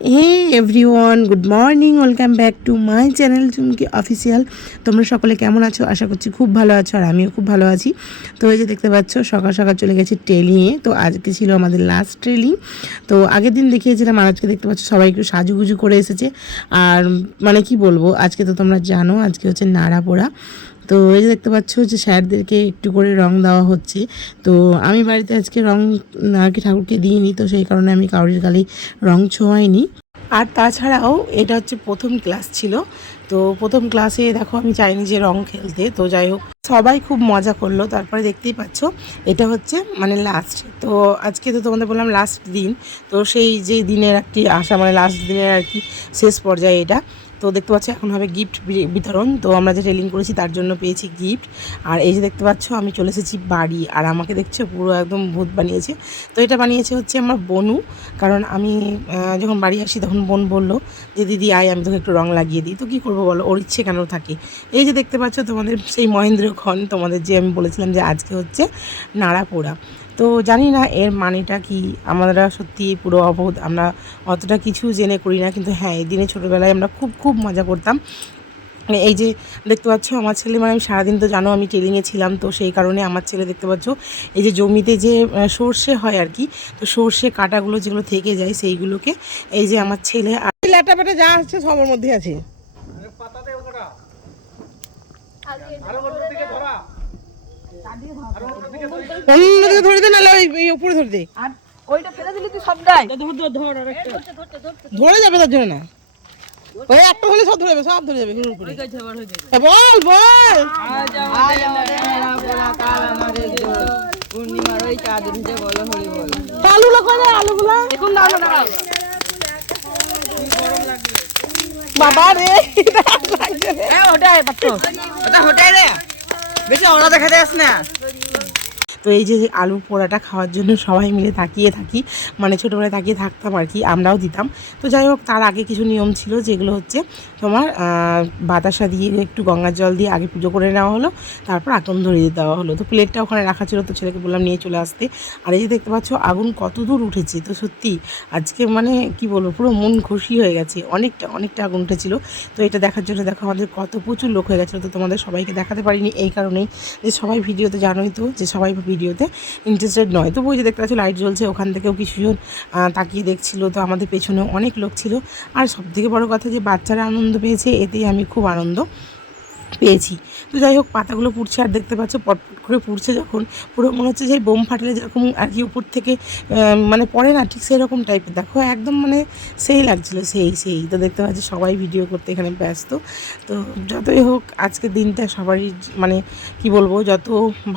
Hey everyone good morning welcome back to my channel Chumki official তোমরা সকলে কেমন আছো? আশা করছি খুব ভালো আছো আর আমিও খুব ভালো আছি। তো এই যে দেখতে পাচ্ছ, সকাল সকাল চলে গেছি ট্রেলিংয়ে তো আজকে ছিল আমাদের লাস্ট ট্রেলিং। তো আগের দিন দেখিয়েছিলাম, আর আজকে দেখতে পাচ্ছ, সবাই একটু সাজুগুজু করে এসেছে। আর মানে কি বলব, আজকে তো তোমরা জানো, আজকে হচ্ছে নাড়াপোড়া। তো এই যে দেখতে পাচ্ছ যে স্যারদেরকে একটু করে রং দেওয়া হচ্ছে। তো আমি বাড়িতে আজকে রং আর কি ঠাকুরকে দিইনি, তো সেই কারণে আমি কাউরির গালে রং ছোঁয়াইনি। আর তাছাড়াও এটা হচ্ছে প্রথম ক্লাস ছিল। তো প্রথম ক্লাসে দেখো আমি চাইনি যে রং খেলতে, তো যাই হোক, সবাই খুব মজা করল। তারপরে দেখতেই পাচ্ছ, এটা হচ্ছে মানে লাস্ট তো আজকে তো তোমাদের বললাম লাস্ট দিন, তো সেই যে দিনের একটি আশা মানে লাস্ট দিনের আর কি শেষ পর্যায়ে এটা। তো দেখতে পাচ্ছ, এখন হবে গিফট বিতরণ। তো আমরা যে ট্রেলিং করেছি, তার জন্য পেয়েছি গিফট আর এই যে দেখতে পাচ্ছ, আমি চলে এসেছি বাড়ি। আর আমাকে দেখছ, পুরো একদম ভূত বানিয়েছে। তো এটা বানিয়েছে হচ্ছে আমার বনু। কারণ আমি যখন বাড়ি আসি, তখন বোন বলল যে, দিদি, আয়, আমি তোকে একটু রং লাগিয়ে দিই। তো কী করব বলো? ওর ইচ্ছে কেন থাকে? এই যে দেখতে পাচ্ছ, তোমাদের সেই মহেন্দ্র খন তোমাদের যে আমি বলেছিলাম যে, আজকে হচ্ছে নাড়া পোড়া তো জানি না এর মানেটা কি আমরা সত্যি পুরো অবোধ। আমরা অতটা কিছু জেনে করি না কিন্তু হ্যাঁ এই দিনে ছোটোবেলায় আমরা খুব খুব মজা করতাম। মানে এই যে দেখতে পাচ্ছ আমার ছেলে মানে আমি সারাদিন তো জানো আমি ট্রেলিংয়ে ছিলাম তো সেই কারণে আমার ছেলে দেখতে পাচ্ছ এই যে জমিতে যে সর্ষে হয় আর কি তো সর্ষে কাটাগুলো যেগুলো থেকে যায় সেইগুলোকে এই যে আমার ছেলে আর ল্যাটা পেটে যা আছে। সবার মধ্যে আছে অন্যদিকে ধরে দে নাহলে ওই ওই উপরে ধরে দে। আর ওইটা ফেলে দিলি তুই সবটাই ধরে যাবে তার জন্য না। ওই একটা হলে সব ধরে যাবে সব ধরে যাবে উপরে। বল বল। পূর্ণিমার ওই চাঁদ উঠে বলো হরি বল। আলুগুলো করে আলুগুলো? এখন দাও না দাঁড়াও বাবা রে। হ্যাঁ ওটাই পাত্র। ওটা ওটাই রে। বেশি ওরা দেখাতে আস না। তো এই যে আলু পোড়াটা খাওয়ার জন্য সবাই মিলে তাকিয়ে থাকি মানে ছোটোবেলায় তাকিয়ে থাকতাম আর কি, আমরাও দিতাম। তো যাই হোক, তার আগে কিছু নিয়ম ছিল যেগুলো হচ্ছে তোমার বাতাসা দিয়ে একটু গঙ্গার জল দিয়ে আগে পুজো করে নেওয়া হলো, তারপর আগুন ধরিয়ে দেওয়া হলো। তো প্লেটটা ওখানে রাখা ছিল, তো ছেলেকে বললাম নিয়ে চলে আসতে। আর এই যে দেখতে পাচ্ছ, আগুন কত দূর উঠেছে, তো সত্যি আজকে মানে কি বলব, পুরো মন খুশি হয়ে গেছে। অনেকটা অনেকটা আগুন উঠেছিল। তো এটা দেখার জন্য দেখো, আমাদের কত প্রচুর লোক হয়ে গেছিল, তো তোমাদের সবাইকে দেখাতে পারিনি এই কারণেই। যে সবাই ভিডিওতে জানোই তো, যে সবাই ভিডিওতে ইন্টারেস্টেড নয়। তবু ওই যে দেখতে পাচ্ছি লাইট জ্বলছে, ওখান থেকেও কিছুজন তাকিয়ে দেখছিল। তো আমাদের পেছনে অনেক লোক ছিল। আর সব থেকে বড়ো কথা যে, বাচ্চারা আনন্দ পেয়েছে, এতেই আমি খুব আনন্দ পেয়েছি। তো যাই হোক, পাতাগুলো পুড়ছে, আর দেখতে পাচ্ছ পটপট করে পুড়ছে যখন, পুরো মনে হচ্ছে যে বোম ফাটলে যেরকম আর কি উপর থেকে মানে পড়ে না, ঠিক সেই রকম টাইপের দেখো, একদম মানে সেই লাগছিল, সেই সেই। তো দেখতে পাচ্ছি সবাই ভিডিও করতে এখানে ব্যস্ত। তো যতই হোক, আজকের দিনটা সবারই মানে কি বলব, যত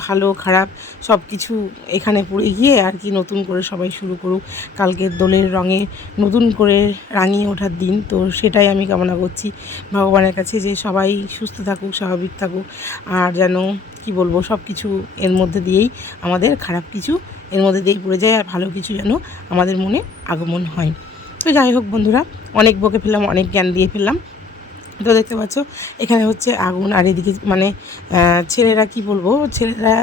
ভালো, খারাপ সব কিছু এখানে পুড়ে গিয়ে আর কি নতুন করে সবাই শুরু করুক। কালকের দোলের রঙে নতুন করে রাঙিয়ে ওঠার দিন। তো সেটাই আমি কামনা করছি ভগবানের কাছে যে সবাই সুস্থ থাকুক, স্বাভাবিক থাকুক। আর যেন কি বলব, সব কিছু এর মধ্যে দিয়েই আমাদের খারাপ কিছু এর মধ্যে দিয়েই পড়ে যায় আর ভালো কিছু যেন আমাদের মনে আগমন হয়। তো যাই হোক বন্ধুরা, অনেক বকে ফেললাম, অনেক জ্ঞান দিয়ে ফেললাম। তো দেখতে পাচ্ছ, এখানে হচ্ছে আগুন আর এদিকে মানে ছেলেরা কি বলব, ছেলেরা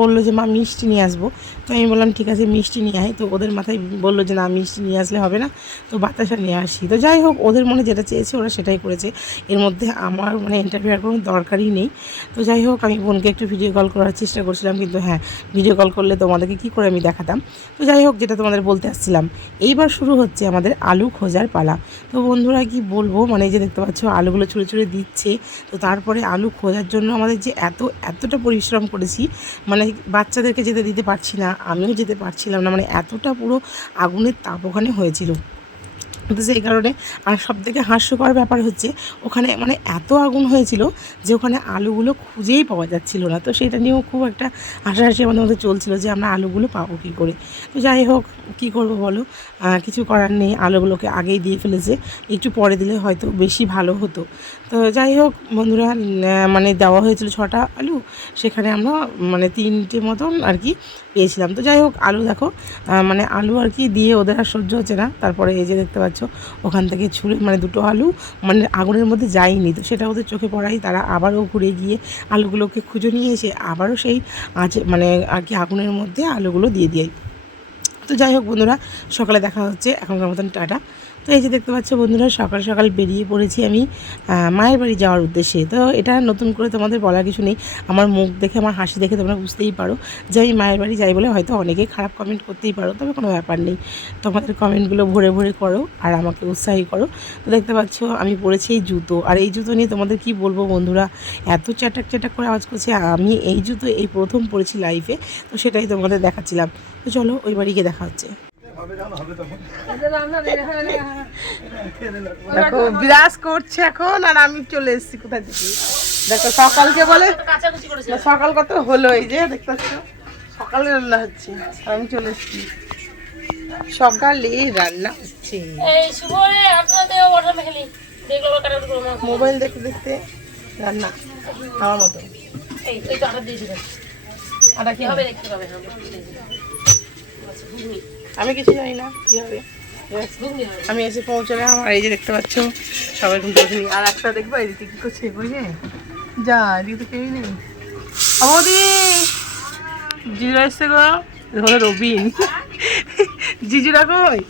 বলল যে, মা, মিষ্টি নিয়ে আসব। তো আমি বললাম, ঠিক আছে, মিষ্টি নিয়ে আয়। তো ওদের মাথায় বলল যে, না, মিষ্টি নিয়ে আসলে হবে না। তো বাতাসা নিয়ে আসি। তো যাই হোক, ওদের মনে যেটা চেয়েছে, ওরা সেটাই করেছে। এর মধ্যে আমার মানে ইন্টারভিউ আর কোনো দরকারই নেই। তো যাই হোক, আমি বোনকে একটু ভিডিও কল করার চেষ্টা করছিলাম, কিন্তু হ্যাঁ ভিডিও কল করলে তোমাদেরকে কী করে আমি দেখাতাম? তো যাই হোক, যেটা তোমাদের বলতে আসছিলাম, এইবার শুরু হচ্ছে আমাদের আলু খোঁজার পালা। তো বন্ধুরা, কি বলব মানে যে দেখতে পাচ্ছ আলুগুলো ছুঁড়ে ছুঁড়ে দিচ্ছে। তো তারপরে আলু খোঁজার জন্য আমাদের যে এত, এতটা পরিশ্রম করেছি মানে বাচ্চাদেরকে যেতে দিতে পারছি না, আমিও যেতে পারছিলাম না মানে এতটা পুরো আগুনের তাপ ওখানে হয়েছিল। তো সেই কারণে আর সব থেকে হাস্যকর ব্যাপার হচ্ছে, ওখানে মানে এত আগুন হয়েছিল যে ওখানে আলুগুলো খুঁজেই পাওয়া যাচ্ছিল না। তো সেটা নিয়েও খুব একটা হাসাহাসি আমাদের মধ্যে চলছিল যে আমরা আলুগুলো পাবো কী করে? তো যাই হোক, কী করব বলো? কিছু করার নেই। আলুগুলোকে আগেই দিয়ে ফেলেছে। একটু পরে দিলে হয়তো বেশি ভালো হতো। যাই হোক, বন্ধুরা মানে দেওয়া হয়েছিল ছটা আলু। সেখানে আমরা মানে তিনটে মতন আর কি পেয়েছিলাম। তো যাই হোক, আলু দেখো মানে আলু আর কি দিয়ে ওদের আর সহ্য হচ্ছে না। তারপরে এই যে দেখতে পাচ্ছ, ওখান থেকে ছুঁড়ে মানে দুটো আলু মানে আগুনের মধ্যে যায়নি। তো সেটা ওদের চোখে পড়াই, তারা আবারও ঘুরে গিয়ে আলুগুলোকে খুঁজে নিয়ে এসে আবারও সেই আঁচে মানে আর কি আগুনের মধ্যে আলুগুলো দিয়ে দিয়ে তো যাই হোক, বন্ধুরা, সকালে দেখা হচ্ছে। এখনকার মতন টাটা। তো এই যে দেখতে পাচ্ছ বন্ধুরা, সকাল সকাল বেরিয়ে পড়েছি আমি মায়ের বাড়ি যাওয়ার উদ্দেশ্যে। তো এটা নতুন করে তোমাদের বলার কিছু নেই, আমার মুখ দেখে, আমার হাসি দেখে তোমরা বুঝতেই পারো যে আমি মায়ের বাড়ি যাই বলে হয়তো অনেকেই খারাপ কমেন্ট করতেই পারো, তবে কোনো ব্যাপার নেই। তোমাদের কমেন্টগুলো ভরে ভরে করো আর আমাকে উৎসাহী করো। তো দেখতে পাচ্ছ, আমি পরেছি এই জুতো। আর এই জুতো নিয়ে তোমাদের কি বলব বন্ধুরা, এত চাটাক চাটাক করে আওয়াজ করছে, আমি এই জুতো এই প্রথম পরেছি লাইফে তো সেটাই তোমাদের দেখাচ্ছিলাম। তো চলো, ওই বাড়ি গিয়ে দেখা হচ্ছে। দেখো বিরাজ করছে এখন আর আমি চলে এসেছি কোথায় থেকে দেখো সকালকে বলে সকাল কত হলো এই যে দেখতে পাচ্ছ? সকালে রান্না হচ্ছে আমি চলে এসেছি। সকালে রান্না হচ্ছে। মোবাইল দেখতে দেখতে রান্না আমার মতো। আটা কি কি হবে? দেখতে পাবে? হ্যাঁ আচ্ছা আমি কিছু জানি না, কি হবে? আমি এসে পৌঁছলাম আমার এই যে দেখতে পাচ্ছ, সবাই উঠেনি। আর একটা দেখব এদিকে কি করছে বুঝে যা, এদিকে তো কেউই নেই। আমদি জিজুরা এসছে গো। হলো রবিন। জিজুরা কই।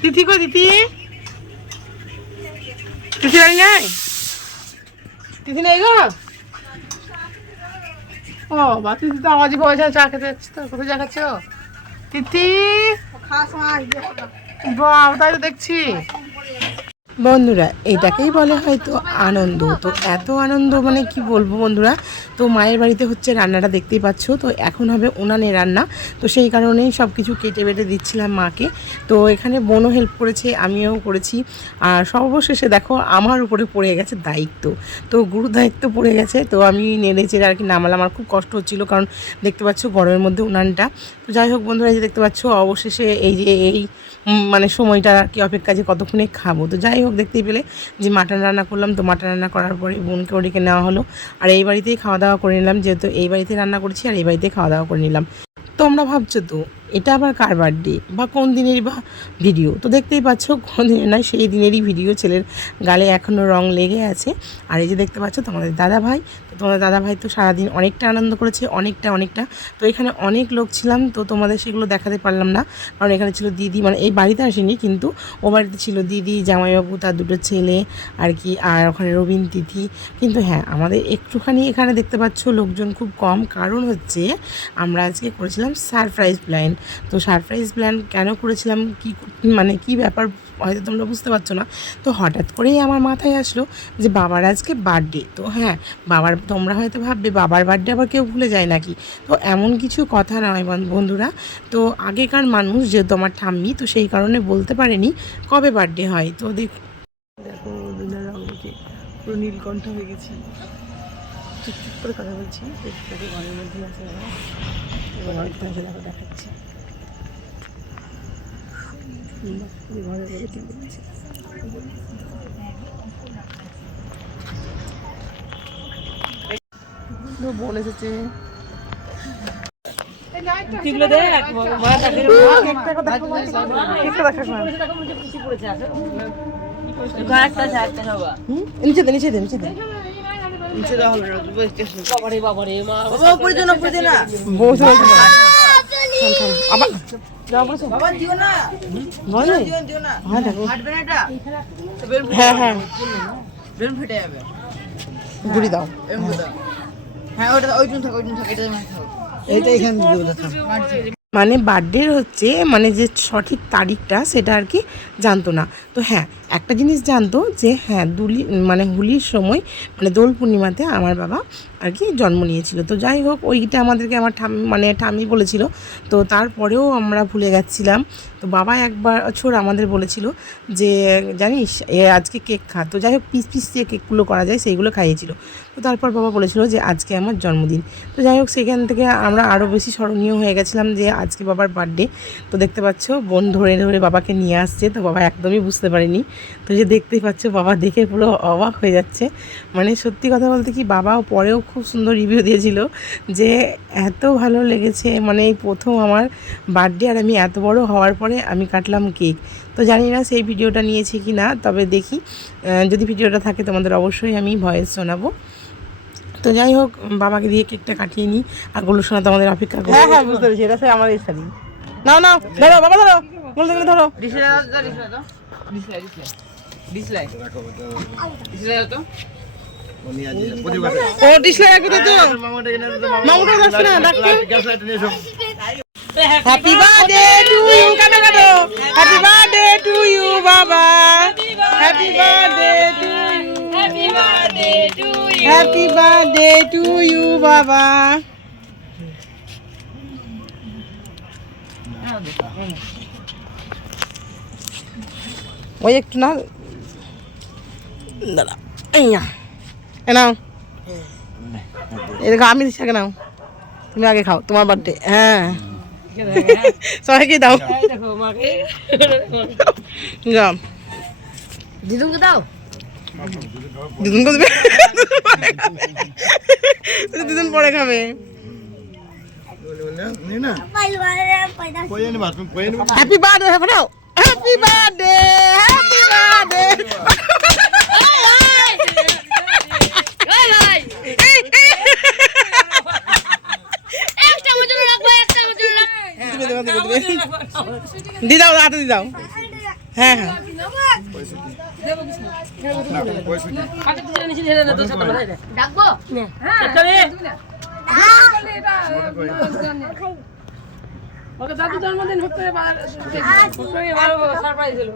তিথি কই, তিথি? বাড়ি নাই? তিথি নেই গো? ও বা তিথি তো আওয়াজই পাওয়া যায় চা খেতে যাচ্ছি তো কোথায় চা খাচ্ছ? তিথি বাহ তাই তো দেখছি। বন্ধুরা, এটাকেই বলে হয়তো আনন্দ। তো এত আনন্দ মানে কি বলব বন্ধুরা? তো মায়ের বাড়িতে হচ্ছে রান্নাটা দেখতেই পাচ্ছ। তো এখন হবে উনানে রান্না। তো সেই কারণেই সব কিছু কেটে বেটে দিচ্ছিলাম মাকে। তো এখানে বোনও হেল্প করেছে, আমিও করেছি। আর সর্বশেষে দেখো, আমার উপরে পড়ে গেছে দায়িত্ব। তো গুরু দায়িত্ব পড়ে গেছে, তো আমি নেড়ে চেড়ে আর কি নামালাম। আমার খুব কষ্ট হচ্ছিল, কারণ দেখতে পাচ্ছ গরমের মধ্যে উনানটা। তো যাই হোক বন্ধুরা, এই যে দেখতে পাচ্ছ, অবশেষে এই যে এই মানে সময়টা কি অপেক্ষা যে কতক্ষণে খাব। তো যাই হোক, দেখতেই পেলে যে মাটন রান্না করলাম। তো মাটন রান্না করার পরে বোনকেও ডেকে নেওয়া হলো। আর এই বাড়িতেই খাওয়া দাওয়া করে নিলাম, যেহেতু এই বাড়িতে রান্না করেছি, আর এই বাড়িতে খাওয়া দাওয়া করে নিলাম। তোমরা ভাবছ তো এটা আবার কার বার্থডে বা কোন দিনের বা ভিডিও তো দেখতেই পাচ্ছ, কোন দিনের নয়, সেই দিনেরই ভিডিও ছেলের গালে এখনও রং লেগে আছে। আর এই যে দেখতে পাচ্ছ, তোমাদের দাদা ভাই তো তোমাদের দাদা ভাই তো সারাদিন অনেকটা আনন্দ করেছে, অনেকটা অনেকটা। তো এখানে অনেক লোক ছিলাম, তো তোমাদের সেগুলো দেখাতে পারলাম না। কারণ এখানে ছিল দিদি মানে এই বাড়িতে আসেনি, কিন্তু ও বাড়িতে ছিল দিদি, জামাইবাবু, তার দুটো ছেলে, আর কি, আর ওখানে রবীন তিথি। কিন্তু হ্যাঁ আমাদের একটুখানি এখানে দেখতে পাচ্ছ, লোকজন খুব কম। কারণ হচ্ছে, আমরা আজকে করেছিলাম সারপ্রাইজ প্ল্যান তো সারপ্রাইজ প্ল্যান কেন করেছিলাম? কি মানে কি ব্যাপার হয়তো তোমরা বুঝতে পারছ না। তো হঠাৎ করেই আমার মাথায় আসলো যে বাবার আজকে বার্থডে তো হ্যাঁ বাবার, তোমরা হয়তো ভাববে বাবার বার্থডে আবার কেউ ভুলে যায় নাকি? তো এমন কিছু কথা নয় বন্ধুরা। তো আগেকার মানুষ যেহেতু আমার ঠাম্মি, তো সেই কারণে বলতে পারেনি কবে বার্থডে হয়। তো দেখ, দেখো পুরো নীলকণ্ঠ হয়ে গেছি। চুপ চুপ করে কথা বলছি। ঘরের মধ্যে আছে দেখাচ্ছি। বোন এসেছে। একটা একটা হুম নিচে দে নিচে দে নিচে দে হলো মা বাবা উপরে দিও উপরে না বসে বসে আবার বাবা দিও না। দিও দিও না হ্যাঁ দেখো। ফাটবে না এটা। তো বেলুন ফেটে হ্যাঁ। হ্যাঁ বেলুন ফেটে যাবে। ঘুরি দাও। হ্যাঁ ওইটা ওইটুন থাক ওইটুন থাক এটা মানে এখানে মানে বার্থডের হচ্ছে মানে যে সঠিক তারিখটা সেটা আর কি জানতো না। তো হ্যাঁ একটা জিনিস জানতো যে হ্যাঁ দুলি মানে হোলির সময় মানে দোল পূর্ণিমাতে আমার বাবা আর কি জন্ম নিয়েছিল। তো যাই হোক, ওইটা আমাদেরকে আমার ঠাম মানে ঠামি বলেছিল। তো তারপরেও আমরা ভুলে গেছিলাম। তো বাবা একবার ছোট আমাদের বলেছিল যে, জানিস, এ আজকে কেক খা। তো যাই হোক, পিস পিস যে কেকগুলো করা যায়, সেইগুলো খাইয়েছিল। তো তারপর বাবা বলেছিল যে, আজকে আমার জন্মদিন। তো যাই হোক, সেখান থেকে আমরা আরও বেশি স্মরণীয় হয়ে গেছিলাম যে, আজকে বাবার বার্থডে। তো দেখতে পাচ্ছ, বোন ধরে ধরে বাবাকে নিয়ে আসছে। তো বাবা একদমই বুঝতে পারেনি। তো যে দেখতেই পাচ্ছ বাবা দেখে পুরো অবাক হয়ে যাচ্ছে। মানে সত্যি কথা বলতে কি বাবাও পরেও খুব সুন্দর রিভিউ দিয়েছিল যে এত ভালো লেগেছে মানে এই প্রথম আমার বার্থডে আর আমি এত বড় হওয়ার পরে আমি কাটলাম কেক তো জানি না সেই ভিডিওটা নিয়েছি কি না তবে দেখি। যদি ভিডিওটা থাকে তোমাদের অবশ্যই আমি ভয়েস শোনাবো। তো যাই হোক বাবাকে দিয়ে কেকটা কাটিয়ে নিই। আরগুলো শোনা তোমাদের অপেক্ষা করব। হ্যাঁ হ্যাঁ বুঝতে পেরেছি। এটা আমার এই শাড়ি নাও নাও ধরো বাবা ধরো। বলতে গেলে ধরো। দাও। ডিসলাই ডিসলাই ডিসলাই ডিসলাই ডিসলাই তো। ও ডিসলে রাখবে তো মামুটা আসছে না ডাকতে। হ্যাপি বার্থডে টু ইউ কাটো কাটো হ্যাপি বার্থডে টু ইউ বাবা। Happy birthday to you happy birthday to you happy birthday to you বাবা। ওই একটু না দাদা এ নাও। এরকম আমি দিচ্ছি নাও। তুমি আগে খাও তোমার বার্থডে হ্যাঁ। সবাইকে দাও। যাও। দিদুনকে দাও। দুদিন দেবে? দুদিন পরে খাবে। Happy birthday happy নাও হ্যাপি বার্থডে হ্যাপি বার্থডে এই ভাই একটা আমার জন্য রাখবো একটা আমার জন্য রাখ দি দাও হাতে দি দাও হ্যাঁ হ্যাঁ হাতে তুলে নিচে ঢেলে না তো সাথে বাড়াই দে ডাকবো হ্যাঁ ওকে দাদু জন্মদিন হতে সারপ্রাইজ দিল।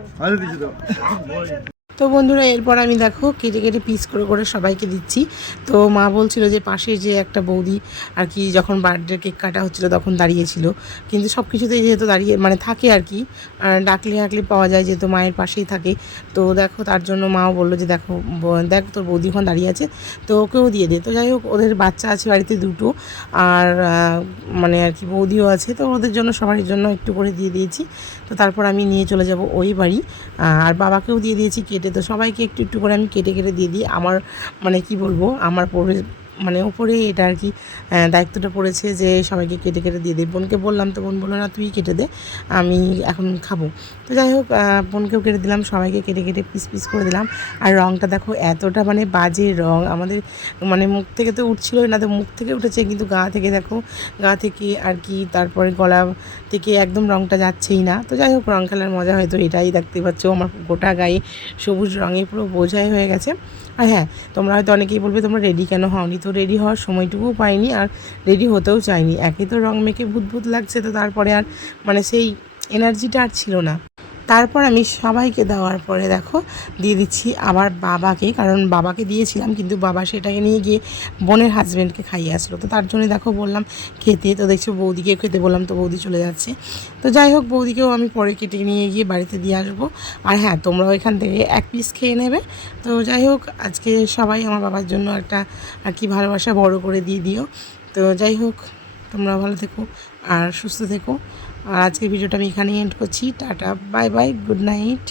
তো বন্ধুরা, এরপর আমি দেখো কেটে কেটে পিস করে করে সবাইকে দিচ্ছি। তো মা বলছিল যে পাশে যে একটা বৌদি আর কি যখন বার্থডে কেক কাটা হচ্ছিল তখন দাঁড়িয়েছিল। কিন্তু সব কিছুতেই যেহেতু দাঁড়িয়ে মানে থাকে আর কি ডাকলে ডাকলে পাওয়া যায় যেহেতু মায়ের পাশেই থাকে। তো দেখো তার জন্য মাও বলল যে দেখো দেখ তোর বৌদি এখন দাঁড়িয়ে আছে, তো ওকেও দিয়ে দে। তো যাই হোক, ওদের বাচ্চা আছে বাড়িতে দুটো আর মানে আর কি বৌদিও আছে, তো ওদের জন্য সবার জন্য একটু করে দিয়ে দিয়েছি। তো তারপর আমি নিয়ে চলে যাব ওই বাড়ি। আর বাবাকেও দিয়ে দিয়েছি কেটে তো সবাইকে একটু একটু করে আমি কেটে কেটে দিয়ে দিই। আমার মানে কি বলব, আমার পরে মানে ওপরে এটা আর কি দায়িত্বটা পড়েছে যে সবাইকে কেটে কেটে দিয়ে দিই। বোনকে বললাম তো, বোন বলল, না, তুই কেটে দে, আমি এখন খাব। তো যাই হোক বোনকেও কেটে দিলাম, সবাইকে কেটে কেটে পিস পিস করে দিলাম। আর রঙটা দেখো, এতটা মানে বাজে রং। আমাদের মানে মুখ থেকে তো উঠছিলোই না, তো মুখ থেকে উঠেছে, কিন্তু গা থেকে দেখো, গা থেকে আর কি, তারপরে গলা থেকে একদম রঙটা যাচ্ছেই না। তো যাই হোক রঙ খেলার মজা হয়তো এটাই দেখতে পাচ্ছ। আমার গোটা গায়ে সবুজ রঙে পুরো বোঝাই হয়ে গেছে। আর হ্যাঁ তোমরা হয়তো অনেকেই বলবে, তোমরা রেডি কেন হওনি? তো রেডি হওয়ার সময়টুকুও পাইনি আর রেডি হতেও চাইনি। একে তো রং মেখে ভূত লাগছে, তো তারপরে আর মানে সেই এনার্জিটা আর ছিল না। তারপর আমি সবাইকে দেওয়ার পরে দেখো দিয়ে দিচ্ছি আবার বাবাকে, কারণ বাবাকে দিয়েছিলাম, কিন্তু বাবা সেটাকে নিয়ে গিয়ে বোনের হাজব্যান্ডকে খাইয়ে আসলো। তো তার জন্য দেখো বললাম খেতে, তো দেখছ বৌদিকে খেতে বললাম, তো বৌদি চলে যাচ্ছে। তো যাই হোক, বৌদিকেও আমি পরে কেটে নিয়ে গিয়ে বাড়িতে দিয়ে আসব। আর হ্যাঁ তোমরাও এখান থেকে এক পিস খেয়ে নেবে। তো যাই হোক, আজকে সবাই আমার বাবার জন্য একটা, আর কি ভালোবাসা বড় করে দিয়ে দিও। তো যাই হোক তোমরা ভালো থেকো আর সুস্থ থেকো। আর আজকের ভিডিওটা আমি এখানেই এন্ড করছি। Tata bye bye good night